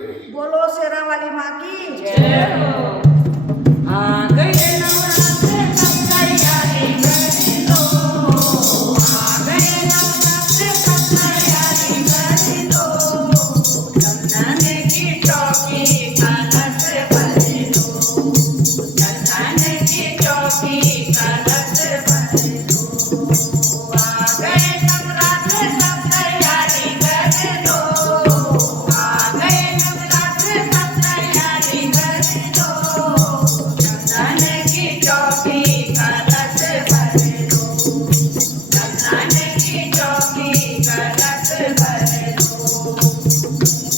बोलो शेरा वाली माँ की जय हो। आ गए नवरात्र सब तैयारी कर लो, आ गए नवरात्र सब तैयारी कर लो, चंदन की चौकी कलश भर लो, चंदन की चौकी कलश भर लो, आ गए नवरात्र सब तैयारी कर लो, आ गए नवरात्र सब तैयारी कर लो, चंदन की चौकी कलश भर लो, चंदन की चौकी कलश भर लो,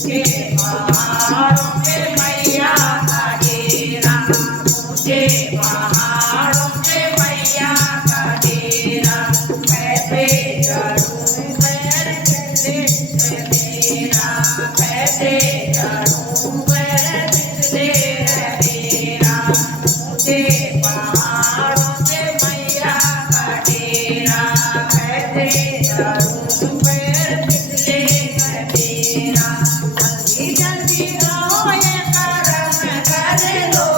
ऊंचे पहाड़ों पे मैया का डेरा, ऊंचे पहाड़ों पे मैया का डेरा, कैसे चढ़ूं पैर फिसले मेरा, कैसे चढ़ूं पैर फिसले मेरा, ऊंचे पहाड़ों पे मैया का डेरा, कैसे चढ़ूं पैर फिसले मेरा, जल्दी जल्दी आओ ये करम कर लो,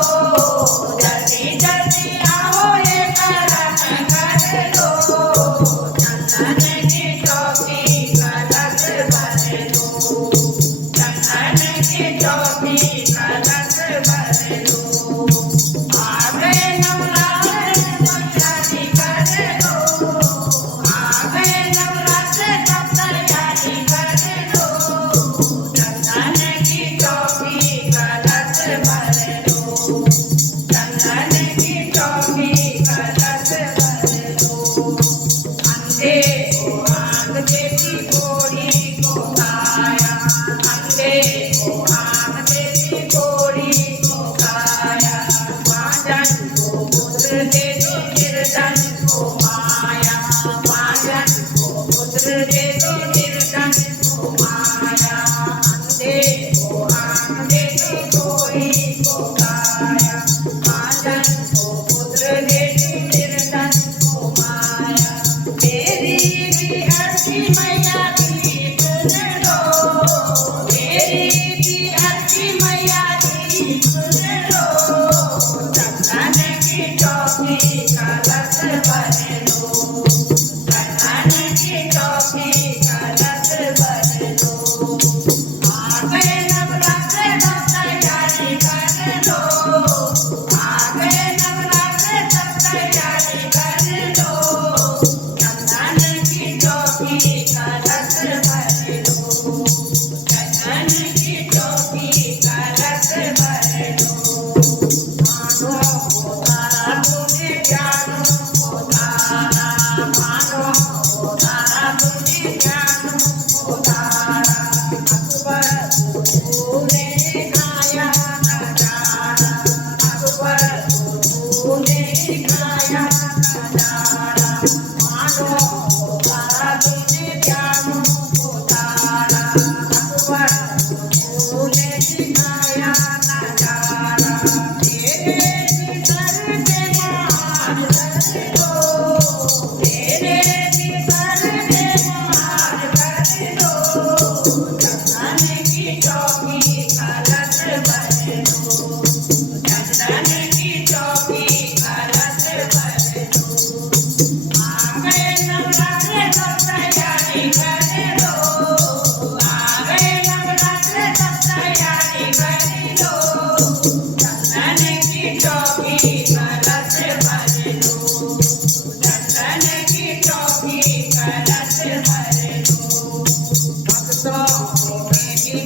जल्दी जल्दी आओ ये करम कर लो, चंदन की चौकी कलश भर लो, चंदन की चौकी कलश भर लो, आ गए नवरात्र सब तैयारी कर लो, आ गए नवरात्र सब तैयारी कर लो, चंदन की चौकी कलश भर लो, चंदन की चौकी कलश भर लो, अंधे को आँख देती कोढ़ी को काया, अंधे को आँख देती कोढ़ी को काया, बांझन को पुत्र देती निर्धन को माया, बांझन को पुत्र देती निर्धन को माया, अंधे को आँख देती कोढ़ी को काया, बांझन को पुत्र देती निर्धन को माया, मेरी भी अर्जी मैया की सुन लो, मेरी भी अर्जी मैया की सुन लो, चंदन की चौकी कलश भर लो, चंदन की चौकी कलश भर लो, आ गए नवरात्र सब तैयारी कर लो, आ गए नवरात्र सब तैयारी कर लो, चंदन की चौकी कलश भर लो, चंदन की चौकी कलश भर लो, मानो हो तारा तुझे ज्ञान हो तारा, मानो हो तारा तुझे ज्ञान हो तारा, अकबर तूने दिखाया नजारा, अकबर तूने दिखाया नजारा, मानो हो तारा तुझे ज्ञान हो तारा, अकबर तूने दिखाया नजारा, तेरे भीतर से महान कर लो, तेरे भीतर से महान कर लो, चंदन की चौकी कलश भर लो, चंदन की चौकी कलश भर लो, आ गए नवरात्र सब तैयारी कर लो, आ गए नवरात्र सब तैयारी कर लो, चंदन की चौकी कलश भर लो, चंदन की चौकी कलश भर लो, भक्तों में भी